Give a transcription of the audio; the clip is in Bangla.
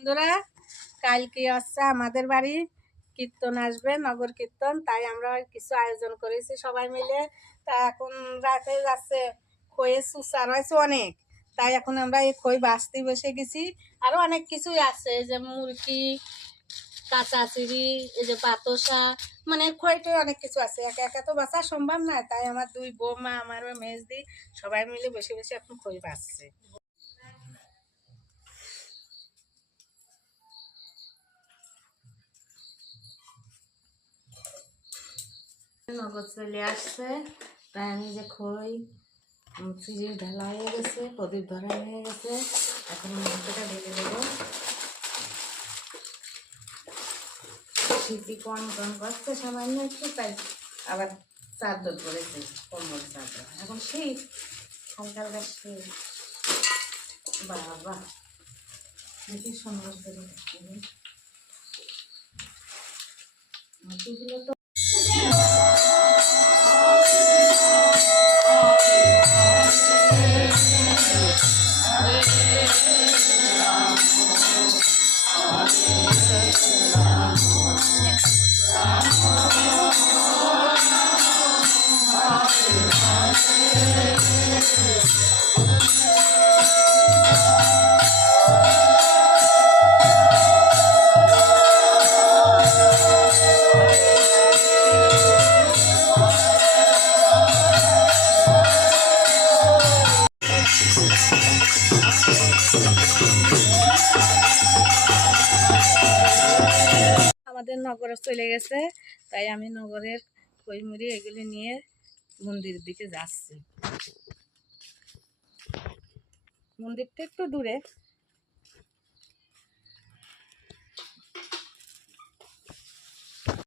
বন্ধুরা, কালকে হচ্ছে আমাদের বাড়ি কীর্তন আসবে, নগর কীর্তন। তাই আমরা কিছু আয়োজন করেছি সবাই মিলে। তা এখন রাতে যাচ্ছে, খইয়ের সুচার হয়েছে অনেক। তাই এখন আমরা এই খই বাছতে বসে গেছি। আরো অনেক কিছুই আছে, যে মুরগি, কাঁচা চিড়ি, এই যে বাতাসা, মানে খইটই অনেক কিছু আছে। একা একা তো বাছা সম্ভব না। তাই আমার দুই বৌমা, আমার মেজদি সবাই মিলে বসে বসে এখন খই বাছছে। নগদ চলে আসছে, তাই আমি যে খই চিড়ি ঢালা হয়ে গেছে, প্রদীপ ধরা হয়ে গেছে। এখন মধ্যটা ঢেলে দেবো। শীতি কম কম করছে সামান্য একটু, তাই আবার চাদর পরেছে, কম্বল চাদর। এখন শীত, হালকা হালকা শীত। বাবা দেখি সুন্দর করে মাটিগুলো তো আমাদের নগরে চলে গেছে। তাই আমি নগরের খইমুড়ি এগুলি নিয়ে মন্দিরের দিকে যাচ্ছি। মন্দিরটা একটু দূরে,